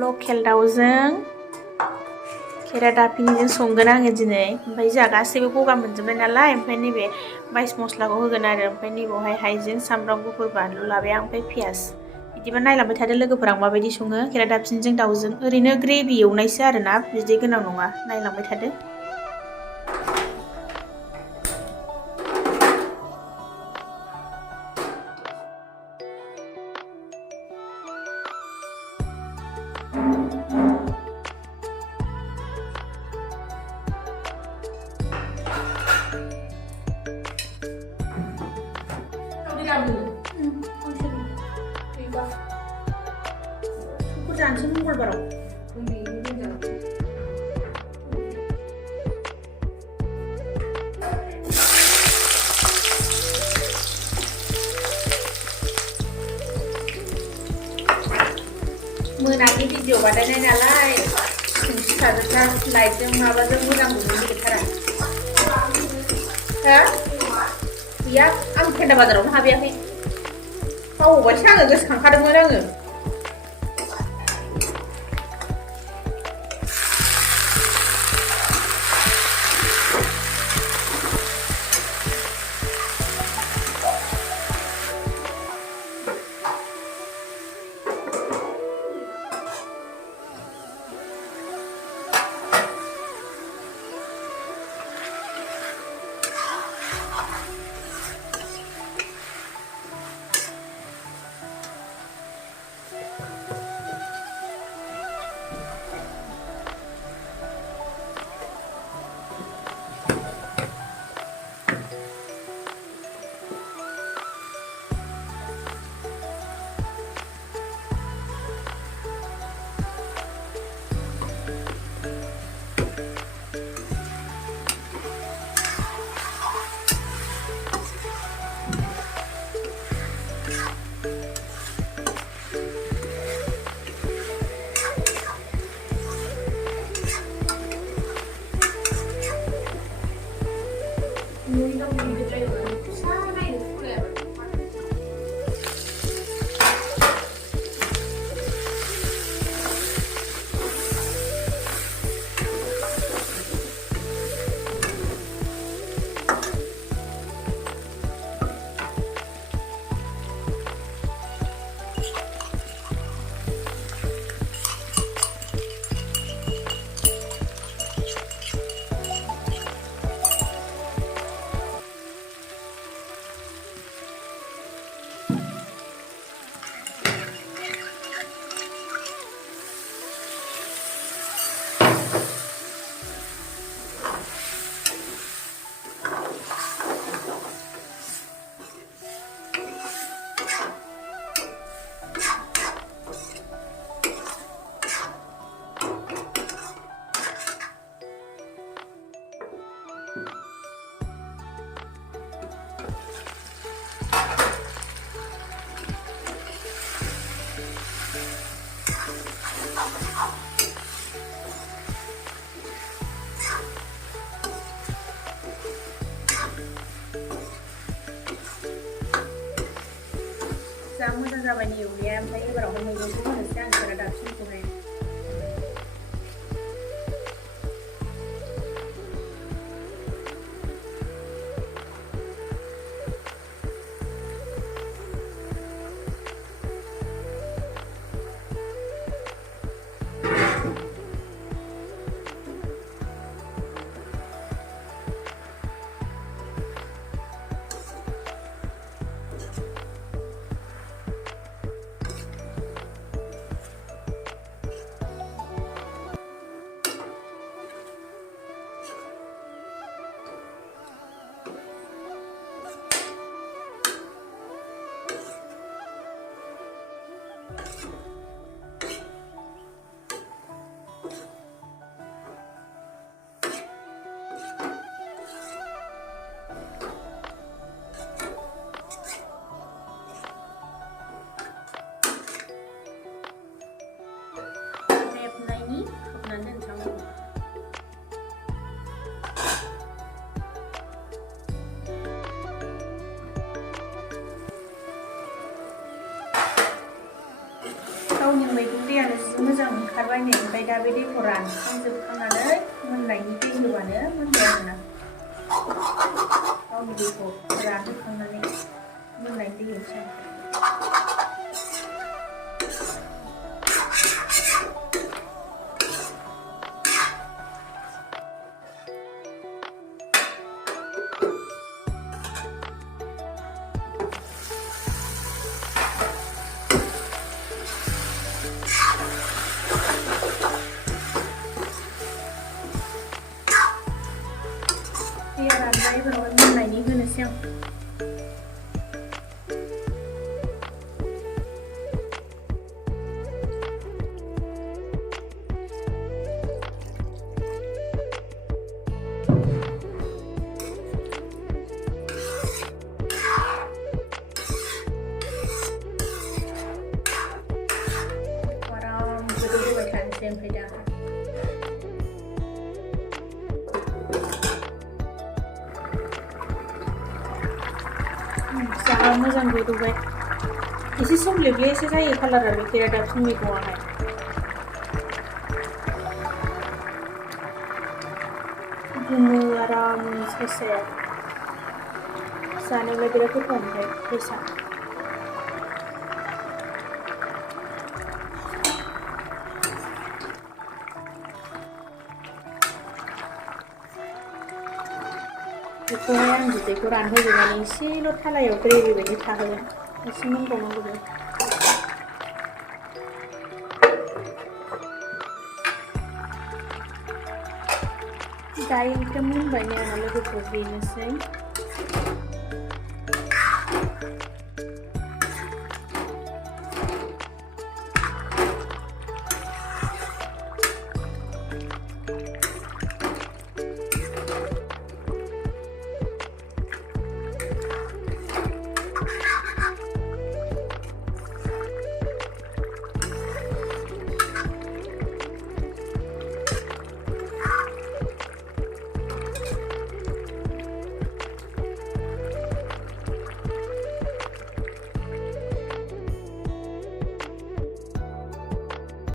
लकेल दाउजों केरादाफिनिजों संगोन आङो दिनै। ओमफ्राय जोंहा गासैबो गगा मोनजोब्बाय नालाय, ओमफ्राय नैबे माइस मस्लाखौ होगोन आरो। ओमफ्राय नैबावहाय हाइजें, सामब्राम गुफुर, बानलु लाबाय आं, ओमफ्राय पियास। बिदिबा नायलांबाय थादो लोगोफोर आं माबायदि सङो केरादाफिनिजों दाउजों। ओरैनो ग्रेभि एवनायसो आरोना, बिदि गोनां नङा। नायलांबाय थादो। जानोसै मंगलबाराव मोनानि भिडिअ बानायनाय नालाय खोमसि थाजोबना लाइटजों माबाजों मोजां नुनो नागिरथारा। हो? गैया, आं पेन्डा बाजारावनो हाबैयाखै। बावबायसो आङो, गोसोखांखादोंमोन आङो। जा मोजां जाबाय एवनाया। ओमफ्राय एबारावहाय मैगंखौ होनोसै आं केरादाफिनिखौहाय। गावनि मैगं दैयानो जि मोजां ओंखारबाय नै ओमफ्राय दा बे दैखौ रानखांजोबखांनानै मोननायनि दै होबानो मोनबाय आरोना गावनि दैखौ रानहोखांनानै मोननायनि दै होनोसै दैया रानबाय उनावहाय मोननायनि होनोसै आं आराम गोदौहोबाय थानोसै ओमफ्राय दा जा मोजां गोदौबाय एसे सोमलेबलेसो जायो कालारा बे केरादाफिनि मैगङाहाय गोमो आराम सायसे जानोब्ला बिराद गोथाव ओमफ्राय टेस्टआ बेखौहाय आं बिदैखौ रानहोजोबनानै एसेल' थालायाव ग्रेभि बायदि थाहोगोन एसे मोनबावनांगौ दायो ओंख्रिया मोनबाय नै आंना लोगोफोर बेनोसै